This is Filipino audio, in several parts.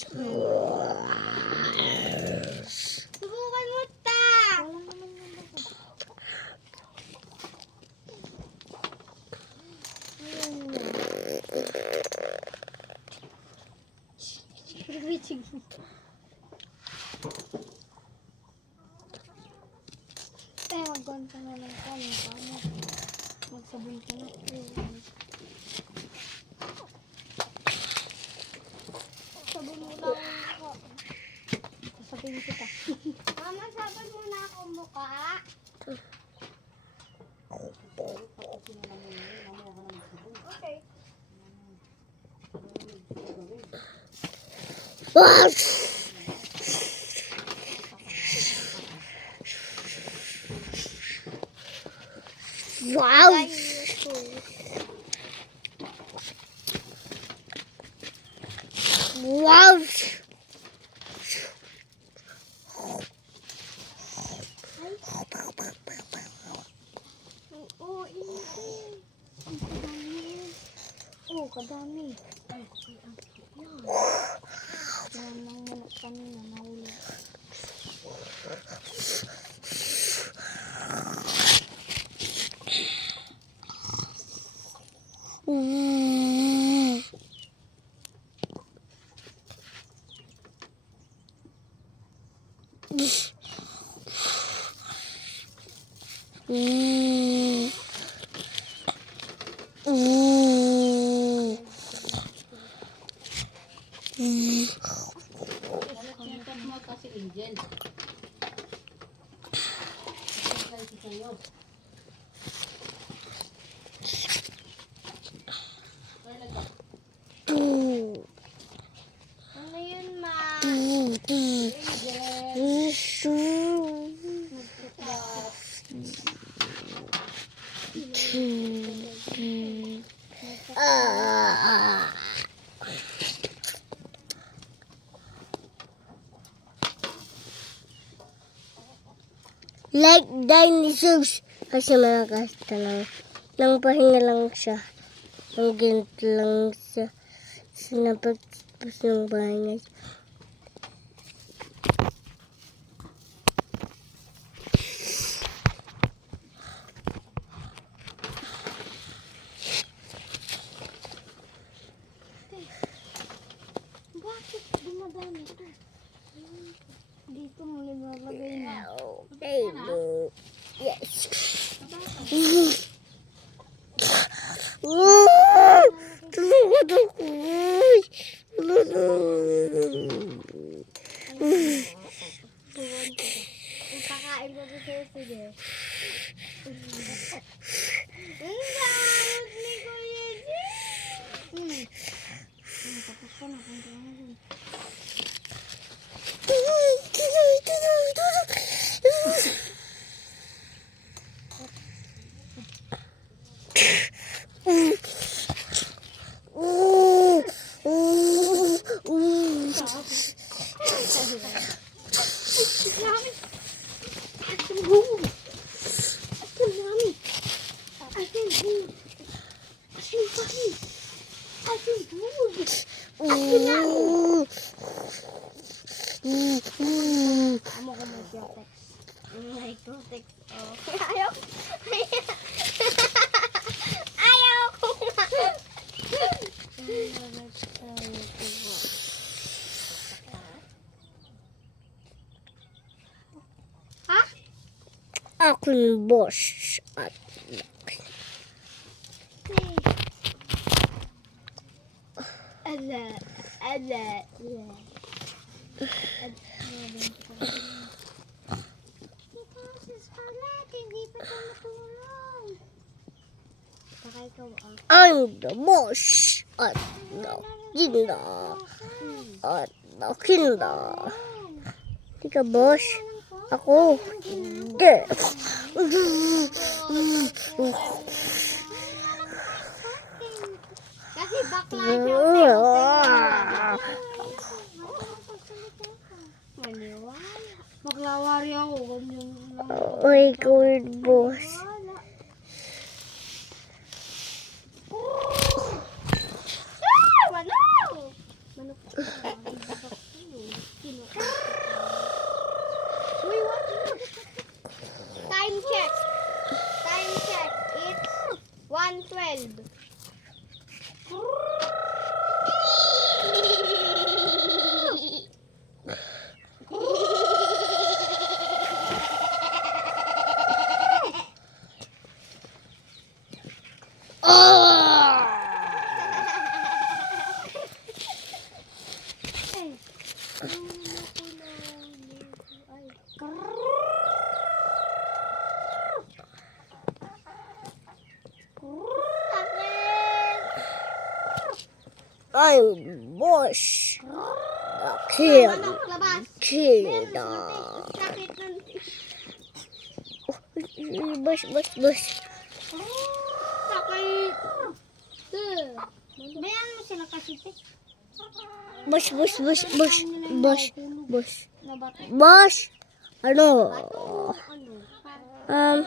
Subukan mo ta. Magkuhan ka na ng kanya. Magsabon ka na. Sabon mo lang ako. Sasabihin kita. Mama, sabon mo na ako mukha. Okay. Wow! Wow! Oo, hindi. Oo, kadami. Ay, yan. Yan lang muna kanina, nahuli. Kasi Angel. Kasi sa'yo. Ano yun, ma? Like dinosaurs. Kasi malakas lang. Nang pahinga lang siya. Ang ganito lang siya. Sinapagpapos ng pahinga siya. Bakit dumadami ito? Dito mo nilalagay na. Yes. Tulungan ako. Ipakain ko dito, sige. Ang gamot ni Kuya Jay. Tapos ko na, punta na dun. Amo ko may text. May text. Ayaw. Ayaw ko nga. Ha? Akong boss at Ala. Hindi pa tumutulong. Baka ikaw I'm the boss at the kinda. At the kinda. Hindi ka boss. Ako. Hindi. Kasi bakla siya. Maniwala. Maglawari ako. Ganyan lang. Oy, ikaw yung boss. Manok! Manok. Child. I'm boss. The kid. Manok, labas. Kid. Sakit ng... Boss, boss, boss. Sakit. Bayan mo sila kasi, te. Boss, boss, boss, boss. Boss, boss. Nabato. Boss. Ano? Ano?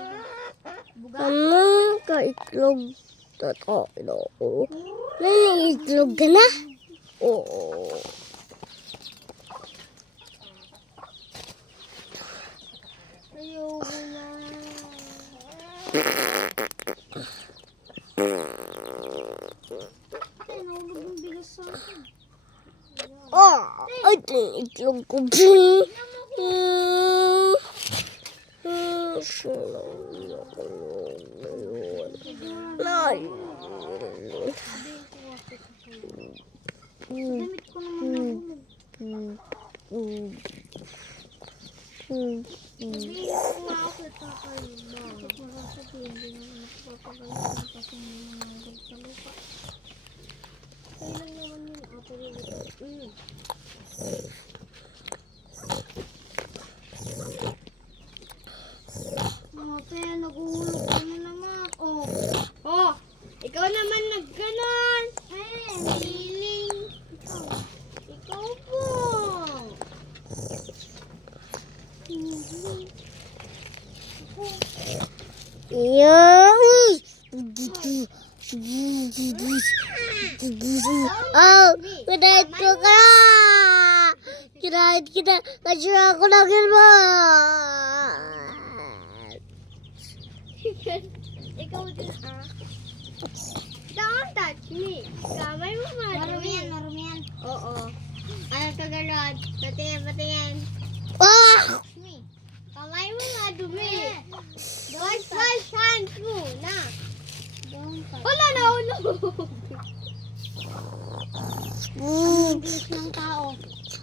Ano ka itlog? Totoo. Nangiitlog ka na? Oo. Ayoko na. Ay, nahulog yung bigas sa akin. Ay, ito yung itlog ko. Damit ko naman nahulog. Sabihin ko nga ako sa tatay mo. Bakit mo lang sabihin, hindi naman nakapapagaling kasi hindi mo nahulog sa lupa. Kailan naman yun? Apo yun. Ate, naguhulog ka na naman. Oh, ikaw naman nagganon. Feeling. Ikaw po. Yung oh, kinahit ko ka! Kinahit kita kasi ako lagyan mo! Ikaw din, ah. Don't touch me. Kamay mo marumi. Marumi yan. Oo. Ano ka gano'n? Patingin. Ah! Me. Kamay mo madumi. Wash hands mo na. Wala na ulog. English ng tao?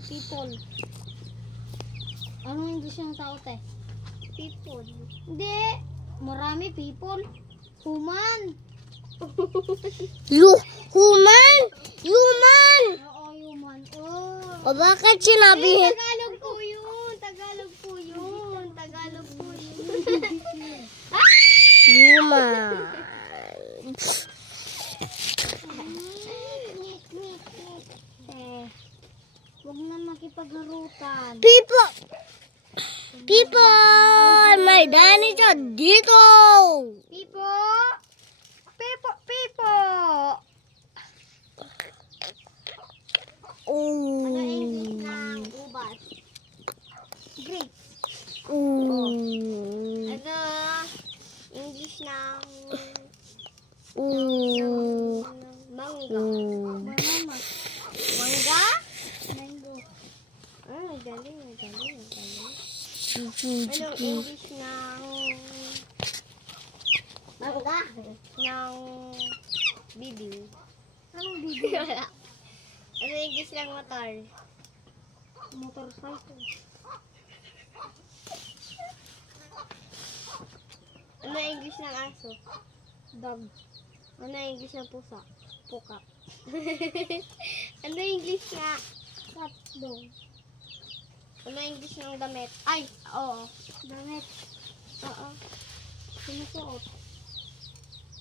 People. Anong English ng tao, te? People. Hindi. Marami people. Human. Human! Human! Oo, human. Oh. O bakit sinabi? Tagalog po yun. Human. Huwag na makipagharutan. People! May dani siya dito! Pipo! Oh. Ano English ng ubas? Grape. Oh. Ano English ng mangga? Banana. Mangga? Mango. Ah, galing. Anong English ng mangga? Ng bibing. Anong bibing? Wala. Ano English ng motor? Motorcycle. Ano English ng aso? Dog. Ano English ng pusa? Puka. Ano English nga? Cat dog. Ano English ng damit? Ay, oo. Damit. Oo. Sinusuot.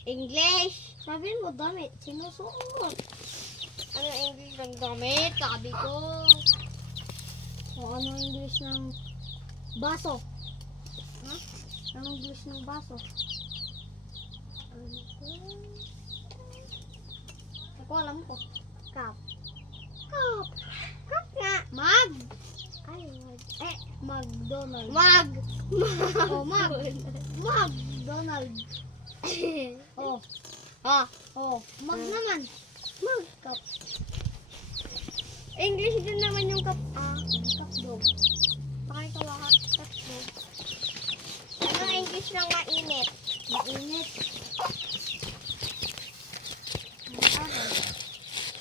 English. Sabi mo damit. Sinusuot. Ano English ng damit? Sabi ko. O ano English ng baso? Ha? Anong English ng baso? Ako alam ko. Cup. Cup nga. Mag. Ay, mag. McDonald. Mag. Oh, mag. McDonald. Oh. Mag naman. Mag. Cup. English din naman yung cup. Cup dog. Pakikawahat. Cup dog. Ano English ng mainit? Mainit.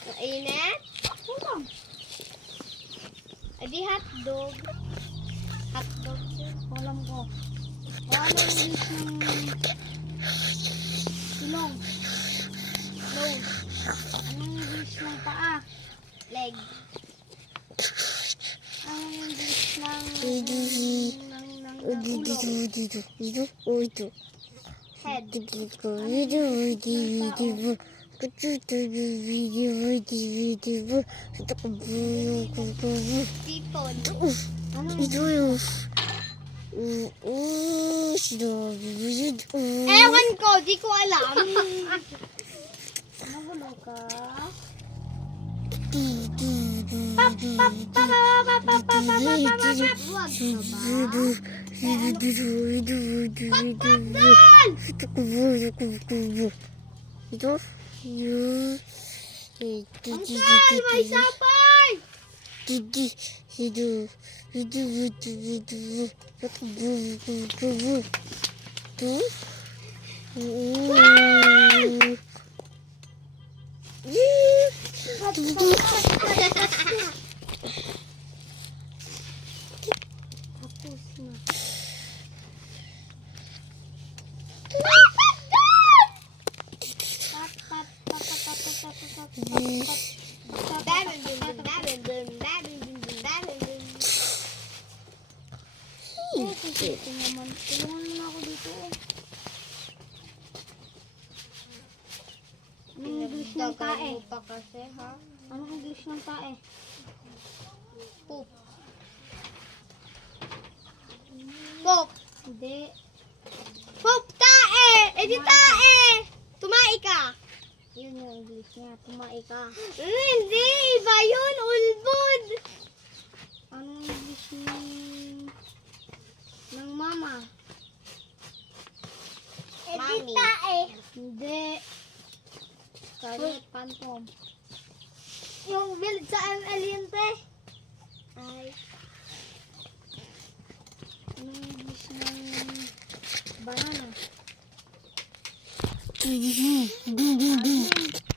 Mainit? Ulam. Adi hotdog. Hotdog yun. Alam ko. Ano English ng ilong? Nose. Anong English ng paa? Leg. Anong English ng ulo? Head. People. Ewan ko, di ko alam. Magulo ka. Angkal, may sapay! Tapos na. Ito naman. Tulungan mo na ako dito. Anong English ng tae? pa kasi, ha? Anong English ng tae? Poop. Pop. Hindi. Pop tae! Eh di tae! Tumai ka! Yun yung English niya. Tumai ka. Hindi! Iba yun! Ulbod! Anong English ng mama? Eh, di Mami. tae. Hindi. Scarlet Phantom. Yung build sa ML yun, te. Ay. Anong English ng banana? Anong